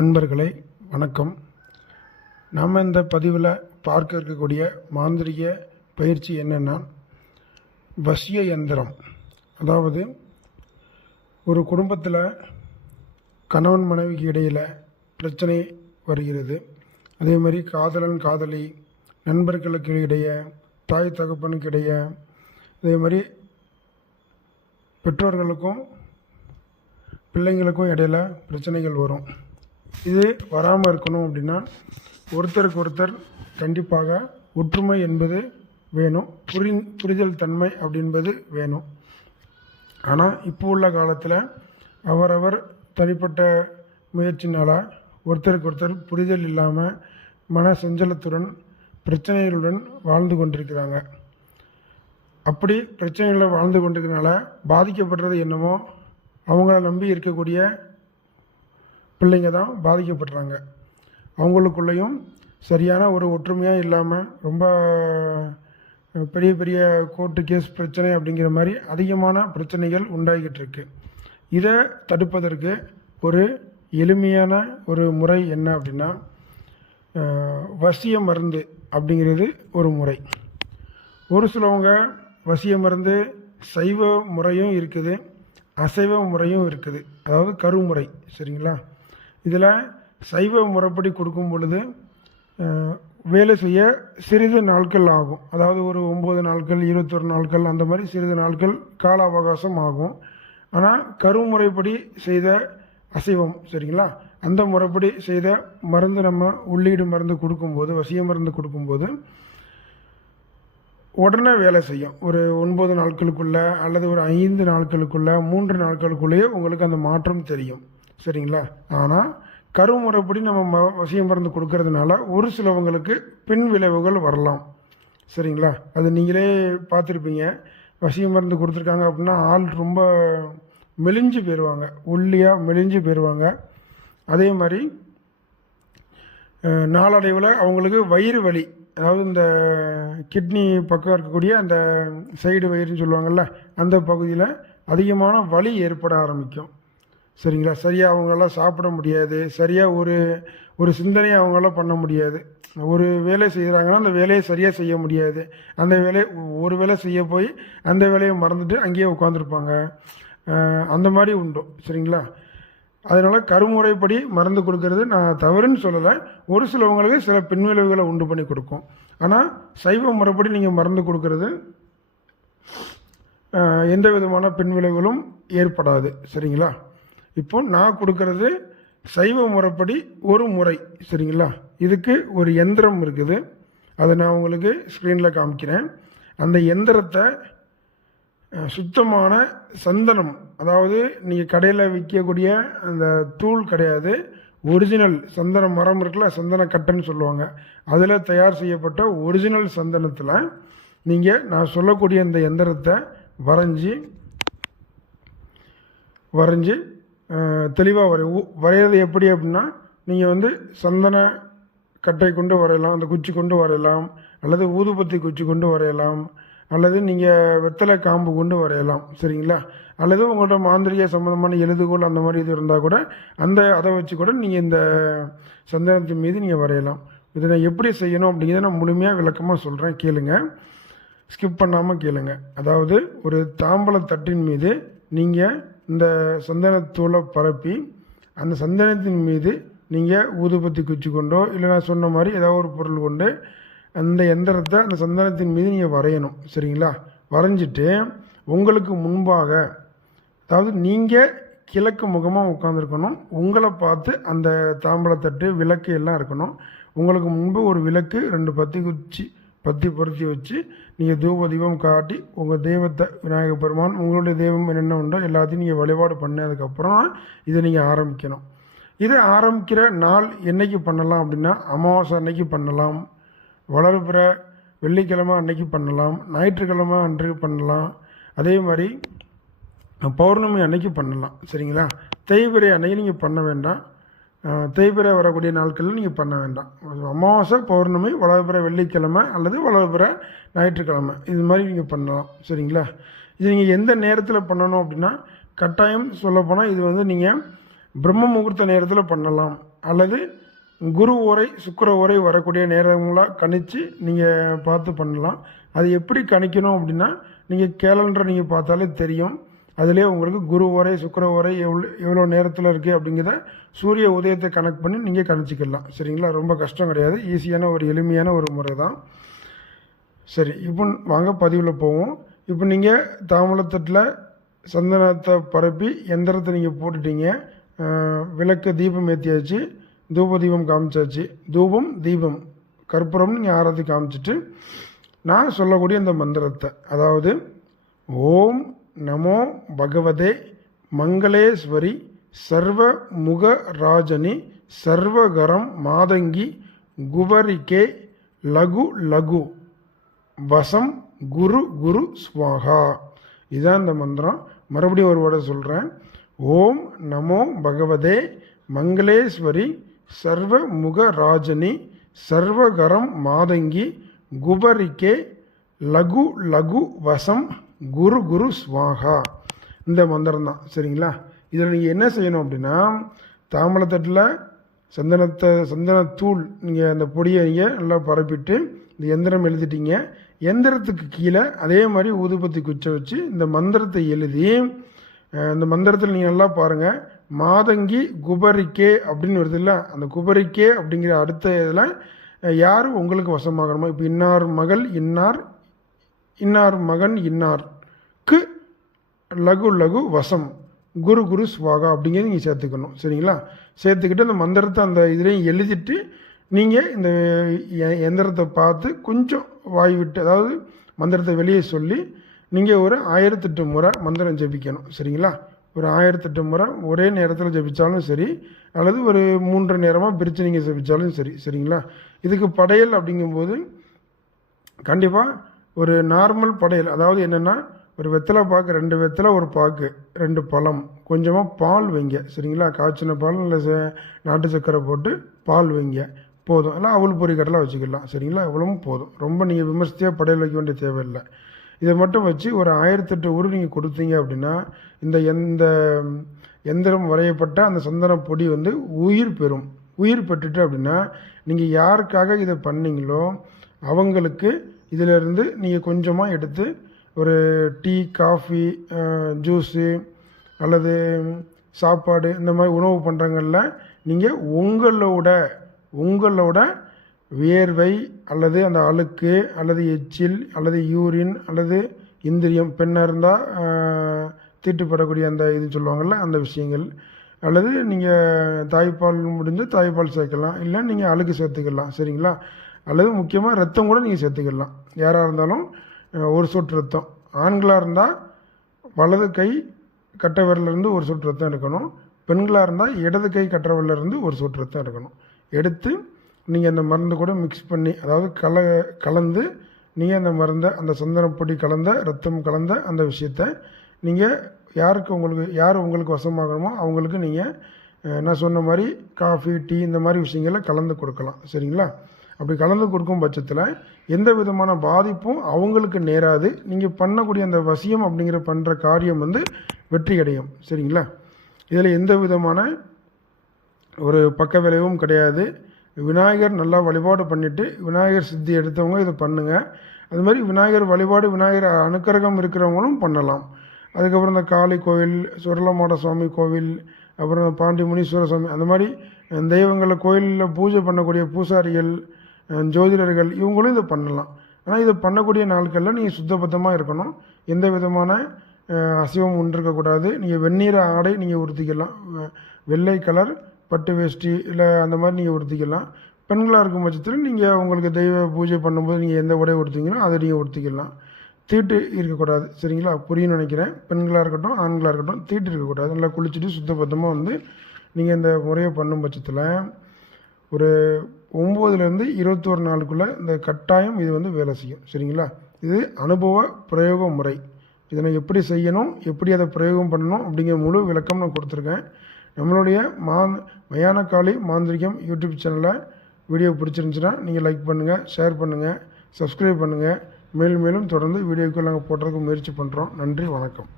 அன்பர்களே வணக்கம். நாம் இந்த பதிவில் பார்க்க இருக்கக்கூடிய மாந்திரிக பயிற்சி என்னென்னா வசிய எந்திரம். அதாவது ஒரு குடும்பத்தில் கணவன் மனைவிக்கு இடையில் பிரச்சனை வருகிறது. அதே மாதிரி காதலன் காதலி நண்பர்களுக்கு இடையே தாய் தகப்பனுக்கு இடையே அதே மாதிரி பெற்றோர்களுக்கும் பிள்ளைங்களுக்கும் இடையில பிரச்சனைகள் வரும். இது வராமல் இருக்கணும் அப்படின்னா ஒருத்தருக்கு ஒருத்தர் கண்டிப்பாக ஒற்றுமை என்பது வேணும். புரி புரிதல் தன்மை அப்படின்பது வேணும். ஆனால் இப்போ உள்ள காலத்தில் அவரவர் தனிப்பட்ட முயற்சினால் ஒருத்தருக்கு ஒருத்தர் புரிதல் இல்லாமல் மன சஞ்சலத்துடன் பிரச்சனைகளுடன் வாழ்ந்து கொண்டிருக்கிறாங்க. அப்படி பிரச்சனைகளை வாழ்ந்து கொண்டிருக்கிறனால பாதிக்கப்படுறது என்னமோ அவங்கள நம்பி இருக்கக்கூடிய பிள்ளைங்க தான் பாதிக்கப்படுறாங்க. அவங்களுக்குள்ளேயும் சரியான ஒரு ஒற்றுமையாக இல்லாமல் ரொம்ப பெரிய பெரிய கோர்ட்டு கேஸ் பிரச்சனை அப்படிங்கிற மாதிரி அதிகமான பிரச்சனைகள் உண்டாகிட்டு இருக்கு. இதை தடுப்பதற்கு ஒரு எளிமையான ஒரு முறை என்ன அப்படின்னா வசிய மருந்து அப்படிங்கிறது ஒரு முறை. ஒரு சிலவங்க வசிய மருந்து சைவ முறையும் இருக்குது அசைவ முறையும் இருக்குது. அதாவது கருமுறை சரிங்களா? இதில் சைவ முறைப்படி கொடுக்கும் பொழுது வேலை செய்ய சிறிது நாட்கள் ஆகும். அதாவது ஒரு ஒம்பது நாட்கள் இருபத்தொரு நாட்கள் அந்த மாதிரி சிறிது நாட்கள் கால அவகாசம் ஆகும். ஆனால் கருமுறைப்படி செய்த அசைவம் சரிங்களா? அந்த முறைப்படி செய்த மருந்து நம்ம உள்ளீடு மருந்து கொடுக்கும்போது வசிய மருந்து கொடுக்கும்போது உடனே வேலை செய்யும். ஒரு ஒன்பது நாட்களுக்குள்ளே அல்லது ஒரு ஐந்து நாட்களுக்குள்ளே மூன்று நாட்களுக்குள்ளேயே உங்களுக்கு அந்த மாற்றம் தெரியும். சரிங்களா? ஆனால் கருமுறைப்படி நம்ம ம வசிய மருந்து கொடுக்கறதுனால ஒரு சிலவங்களுக்கு பின் விளைவுகள் வரலாம். சரிங்களா? அது நீங்களே பார்த்துருப்பீங்க. வசிய மருந்து கொடுத்துருக்காங்க அப்படின்னா ஆள் ரொம்ப மெலிஞ்சு போயிடுவாங்க ஒல்லியாக மெலிஞ்சு போயிடுவாங்க அதே மாதிரி நாளடைவில் அவங்களுக்கு வயிறு வலி அதாவது இந்த கிட்னி பக்கம் இருக்கக்கூடிய அந்த சைடு வயிறுன்னு சொல்லுவாங்கள்ல அந்த பகுதியில் அதிகமான வலி ஏற்பட ஆரம்பிக்கும். சரிங்களா? சரியாக அவங்களால சாப்பிட முடியாது. சரியாக ஒரு ஒரு சிந்தனையை அவங்களால பண்ண முடியாது. ஒரு வேலை செய்கிறாங்கன்னா அந்த வேலையை சரியாக செய்ய முடியாது. அந்த வேலையை ஒரு வேலை செய்ய போய் அந்த வேலையை மறந்துட்டு அங்கேயே உட்காந்துருப்பாங்க அந்த மாதிரி உண்டும் சரிங்களா? அதனால் கருமுறைப்படி மருந்து கொடுக்கறது நான் தவறுன்னு சொல்லலை. ஒரு சிலவங்களுக்கு சில பின்விளைவுகளை உண்டு பண்ணி கொடுக்கும். ஆனால் சைவ முறைப்படி நீங்கள் மருந்து கொடுக்கறது எந்த விதமான பின்விளைவுகளும் ஏற்படாது. சரிங்களா? இப்போ நான் கொடுக்கறது சைவ முறைப்படி ஒரு முறை சரிங்களா? இதுக்கு ஒரு எந்திரம் இருக்குது. அதை நான் உங்களுக்கு ஸ்க்ரீனில் காமிக்கிறேன். அந்த எந்திரத்தை சுத்தமான சந்தனம் அதாவது நீங்கள் கடையில் விற்கக்கூடிய அந்த தூள் கிடையாது ஒரிஜினல் சந்தன மரம் இருக்குல்ல சந்தன கட்டைன்னு சொல்லுவாங்க. அதில் தயார் செய்யப்பட்ட ஒரிஜினல் சந்தனத்தில் நீங்கள் நான் சொல்லக்கூடிய இந்த எந்திரத்தை வரைஞ்சி வரைஞ்சி தெளிவாக வரை வரைகிறது எப்படி அப்படின்னா நீங்கள் வந்து சந்தன கட்டை கொண்டு வரையலாம் அந்த குச்சி கொண்டு வரையலாம் அல்லது ஊதுபத்தி குச்சி கொண்டு வரையலாம் அல்லது நீங்கள் வெத்தலை காம்பு கொண்டு வரையலாம் சரிங்களா? அல்லது உங்கள்ட்ட மாந்திரிக சம்மந்தமான எழுதுகோல் அந்த மாதிரி இது இருந்தால் கூட அந்த அதை வச்சு கூட நீங்கள் இந்த சந்தனத்தின் மீது நீங்கள் வரையலாம். இதை நான் எப்படி செய்யணும் அப்படிங்கிறத நான் முழுமையாக விளக்கமாக சொல்கிறேன் கேளுங்க. ஸ்கிப் பண்ணாமல் கேளுங்க. அதாவது ஒரு தாம்பல தட்டின் மீது நீங்கள் இந்த சந்தனத்தூளை பரப்பி அந்த சந்தனத்தின் மீது நீங்கள் ஊதுபத்தி குச்சி கொண்டோ இல்லை நான் சொன்ன மாதிரி ஏதாவது ஒரு பொருள் கொண்டு அந்த எந்திரத்தை அந்த சந்தனத்தின் மீது நீங்கள் வரையணும். சரிங்களா? வரைஞ்சிட்டு உங்களுக்கு முன்பாக அதாவது நீங்கள் கிழக்கு முகமாக உட்காந்துருக்கணும் உங்களை பார்த்து அந்த தாம்பழத்தட்டு விளக்கு எல்லாம் இருக்கணும். உங்களுக்கு முன்பு ஒரு விளக்கு ரெண்டு பத்தி குச்சி பத்தி பொருத்தி வச்சு நீங்கள் தூப தீபம் காட்டி உங்கள் தெய்வத்தை விநாயகர் பெருமான் உங்களுடைய தெய்வம் என்னென்ன உண்டோ எல்லாத்தையும் நீங்கள் வழிபாடு பண்ணதுக்கப்புறம் இதை நீங்கள் ஆரம்பிக்கணும். இதை ஆரம்பிக்கிற நாள் என்னைக்கு பண்ணலாம் அப்படின்னா அமாவாசை அன்னைக்கு பண்ணலாம் வளர்பிற வெள்ளிக்கிழமை அன்னைக்கு பண்ணலாம் ஞாயிற்றுக்கிழமை அன்றைக்கு பண்ணலாம். அதே மாதிரி பௌர்ணமி அன்னைக்கு பண்ணலாம். சரிங்களா? தேய்பிரை அன்னைக்கு நீங்கள் பண்ண வேண்டாம். தேய்பிறை வரக்கூடிய நாட்களில் நீங்கள் பண்ண வேண்டாம். அமாவாசை பௌர்ணமி வளர்பிற வெள்ளிக்கிழமை அல்லது வளர்பிற ஞாயிற்றுக்கிழமை. இது மாதிரி நீங்கள் பண்ணலாம். சரிங்களா? இது நீங்கள் எந்த நேரத்தில் பண்ணணும் அப்படின்னா கட்டாயம் சொல்லப்போனால் இது வந்து நீங்கள் பிரம்ம முகூர்த்த நேரத்தில் பண்ணலாம். அல்லது குரு உரை சுக்கிர உரை வரக்கூடிய நேரங்களாக கணித்து நீங்கள் பார்த்து பண்ணலாம். அது எப்படி கணிக்கணும் அப்படின்னா நீங்கள் கேலண்டரை நீங்கள் பார்த்தாலே தெரியும். அதிலே உங்களுக்கு குரு ஓரை சுக்கர உரை எவ்வளோ எவ்வளோ நேரத்தில் இருக்குது அப்படிங்கிறத சூரிய உதயத்தை கனெக்ட் பண்ணி நீங்கள் கணிச்சிக்கலாம். சரிங்களா? ரொம்ப கஷ்டம் கிடையாது. ஈஸியான ஒரு எளிமையான ஒரு முறை தான் சரி இப்போ வாங்க பதிவில் போவோம். இப்போ நீங்கள் தாமலத்தட்டில் சந்தனத்தை பரப்பி எந்திரத்தை நீங்கள் போட்டுட்டீங்க. விளக்கு தீபம் ஏற்றியாச்சு தூப தீபம் காமிச்சாச்சு. தூபம் தீபம். கற்பூரம் நீங்கள் ஆரத்தி காமிச்சிட்டு நான் சொல்லக்கூடிய இந்த மந்திரத்தை. அதாவது ஓம் நமோ பகவதே மங்களேஸ்வரி சர்வ முகராஜனி சர்வகரம் மாதங்கி குபரிகே லகு லகு. வசம் குரு குரு ஸ்வாகா இதான் இந்த மந்திரம். மறுபடியும் ஒரு வார்த்தை சொல்கிறேன் ஓம் நமோ பகவதே மங்களேஸ்வரி சர்வ முகராஜனி சர்வகரம் மாதங்கி குபரிக்கே லகு லகு வசம் குரு குரு ஸ்வாகா இந்த மந்திரம் தான். சரிங்களா? இதில் நீங்கள் என்ன செய்யணும் அப்படின்னா தாமலத்தட்டில் சந்தனத்தை சந்தனத்தூள் நீங்கள் அந்த பொடியை நீங்கள் நல்லா பரப்பிட்டு இந்த எந்திரம் எழுதிட்டீங்க. எந்திரத்துக்கு கீழே அதே மாதிரி ஊதுபத்தி குச்சை வச்சு இந்த மந்திரத்தை எழுதி இந்த மந்திரத்தில் நீங்கள் நல்லா பாருங்கள் மாதங்கி குபரிக்கே அப்படின்னு வருதுல்ல அந்த குபரிக்கே அப்படிங்கிற அடுத்த இதில் யார் உங்களுக்கு வசமாகணுமோ? இப்போ இன்னார் மகள் இன்னார் இன்னார் மகன் இன்னார். லகு லகு வசம். குரு குரு ஸ்வாகா அப்படிங்கிறது நீங்கள் சேர்த்துக்கணும். சரிங்களா? சேர்த்துக்கிட்டு அந்த மந்திரத்தை அந்த இதுலேயும் எழுதிட்டு நீங்கள் இந்த எந்திரத்தை பார்த்து கொஞ்சம் வாய் விட்டு அதாவது மந்திரத்தை வெளியே சொல்லி நீங்கள் ஒரு ஆயிரத்தெட்டு முறை மந்திரம் ஜெபிக்கணும். சரிங்களா? ஒரு ஆயிரத்தெட்டு முறை ஒரே நேரத்தில் ஜெபித்தாலும் சரி அல்லது ஒரு மூன்று நேரமாக பிரித்து நீங்கள் ஜெபித்தாலும் சரி. சரிங்களா? இதுக்கு படையல் அப்படிங்கும்போது கண்டிப்பாக ஒரு நார்மல் படையல். அதாவது என்னென்னா ஒரு வெத்தலை பாக்கு ரெண்டு வெத்தலை ஒரு பாக்கு ரெண்டு பழம். கொஞ்சமாக பால் வைங்க. சரிங்களா? காய்ச்சின பால் இல்லை ச- நாட்டு சர்க்கரை போட்டு பால் வைங்க. போதும். இல்லை அவள் பொறி கடலை வச்சுக்கலாம். சரிங்களா? இவ்வளவும் போதும். ரொம்ப நீங்கள் விமர்சையாக படையல் வைக்க வேண்டிய தேவையில்லை. இதை மட்டும் வச்சு ஒரு ஆயிரத்தெட்டு உரு நீங்கள் கொடுத்தீங்க அப்படின்னா இந்த எந்த எந்திரம் வரையப்பட்ட அந்த சந்தன பொடி வந்து உயிர் பெறும். உயிர் பெற்றுட்டு அப்படின்னா நீங்கள் யாருக்காக இதை பண்ணீங்களோ அவங்களுக்கு இதிலிருந்து நீங்கள் கொஞ்சமாக எடுத்து ஒரு டீ காஃபி ஜூஸு அல்லது சாப்பாடு இந்த மாதிரி உணவு பண்ணுறங்களில் நீங்கள் உங்களோட உங்களோட வியர்வை அல்லது அந்த அழுக்கு அல்லது எச்சில் அல்லது யூரின் அல்லது இந்திரியம் பெண்ணாக இருந்தால் தீட்டுப்படக்கூடிய அந்த இது சொல்லுவாங்கள்ல அந்த விஷயங்கள். அல்லது நீங்கள் தாய்ப்பால் முடிஞ்சு தாய்ப்பால் சேர்க்கலாம். இல்லை நீங்கள் அழுக்கு சேர்த்துக்கலாம். சரிங்களா? அல்லது முக்கியமாக ரத்தம் கூட நீங்கள் சேர்த்துக்கலாம். யாராக இருந்தாலும் ஒரு சொட்டு ரத்தம். ஆண்களாக இருந்தால் வலது கை கட்டை விரல்லேருந்து ஒரு சொட்டு ரத்தம் எடுக்கணும். பெண்களாக இருந்தால் இடது கை கட்டை விரல்லேருந்து ஒரு சொட்டு ரத்தம் எடுக்கணும். எடுத்து நீங்கள் அந்த மருந்து கூட மிக்ஸ் பண்ணி அதாவது கல கலந்து நீங்கள் அந்த மருந்தை அந்த சந்தனப்பொடி கலந்த ரத்தம் கலந்த அந்த விஷயத்தை நீங்கள் யாருக்கு உங்களுக்கு யார் உங்களுக்கு வசமாகணுமோ அவங்களுக்கு நீங்கள் நான் சொன்ன மாதிரி காஃபி டீ இந்த மாதிரி விஷயங்களை கலந்து கொடுக்கலாம். சரிங்களா? அப்படி கலந்து கொடுக்கும் பட்சத்தில் எந்த விதமான பாதிப்பும் அவங்களுக்கு நேராது. நீங்கள் பண்ணக்கூடிய அந்த வசியம் அப்படிங்கிற பண்ணுற காரியம் வந்து வெற்றி அடையும் சரிங்களா? இதில் எந்த விதமான ஒரு பக்க விளைவும் கிடையாது. விநாயகர் நல்லா வழிபாடு பண்ணிவிட்டு விநாயகர் சித்தி எடுத்தவங்க இதை பண்ணுங்கள் அது மாதிரி விநாயகர் வழிபாடு விநாயகர் அனுக்கிரகம் இருக்கிறவங்களும் பண்ணலாம். அதுக்கப்புறம் இந்த காளி கோவில் சுரலமாட சுவாமி கோவில் அப்புறம் பாண்டி முனீஸ்வர சுவாமி அந்த மாதிரி தெய்வங்களை கோயிலில் பூஜை பண்ணக்கூடிய பூசாரிகள் ஜோதிடர்கள் இவங்களும் இதை பண்ணலாம். ஆனால் இதை பண்ணக்கூடிய நாட்களில் நீங்கள் சுத்தபத்தமாக இருக்கணும். எந்த விதமான அசைவம் ஒன்று இருக்கக்கூடாது நீங்கள் வெந்நீர் ஆடை நீங்கள் உடுத்திக்கலாம். வெள்ளை கலர் பட்டு வேஷ்டி இல்லை அந்த மாதிரி நீங்கள் உடுத்திக்கலாம். பெண்களாக இருக்கும் பட்சத்தில் நீங்கள் உங்களுக்கு தெய்வ பூஜை பண்ணும்போது நீங்கள் எந்த உடை உடுத்திங்களோ அதை நீங்கள் உடுத்திக்கலாம். தீட்டு இருக்கக்கூடாது. சரிங்களா? புரியும்னு நினைக்கிறேன். பெண்களாக இருக்கட்டும் ஆண்களாக இருக்கட்டும் தீட்டு இருக்கக்கூடாது. நல்லா குளிச்சுட்டு சுத்தபத்தமாக வந்து நீங்கள் இந்த முறையை பண்ணும் பட்சத்தில் ஒரு ஒம்போதுலேருந்து இருபத்தோரு நாளுக்குள்ளே இந்த கட்டாயம் இது வந்து வேலை செய்யும். சரிங்களா? இது அனுபவ பிரயோக முறை. இதனை எப்படி செய்யணும் எப்படி அதை பிரயோகம் பண்ணணும் அப்படிங்கிற முழு விளக்கம் நான் கொடுத்துருக்கேன். நம்மளுடைய மா மயானக்காளி மாந்திரிகம் யூடியூப் சேனலில் வீடியோ பிடிச்சிருந்துச்சுன்னா நீங்கள் லைக் பண்ணுங்கள் ஷேர் பண்ணுங்கள் சப்ஸ்கிரைப் பண்ணுங்கள் மேலும் மேலும் தொடர்ந்து வீடியோக்கள் நாங்கள் போடுறதுக்கு முயற்சி பண்ணுறோம் நன்றி வணக்கம்.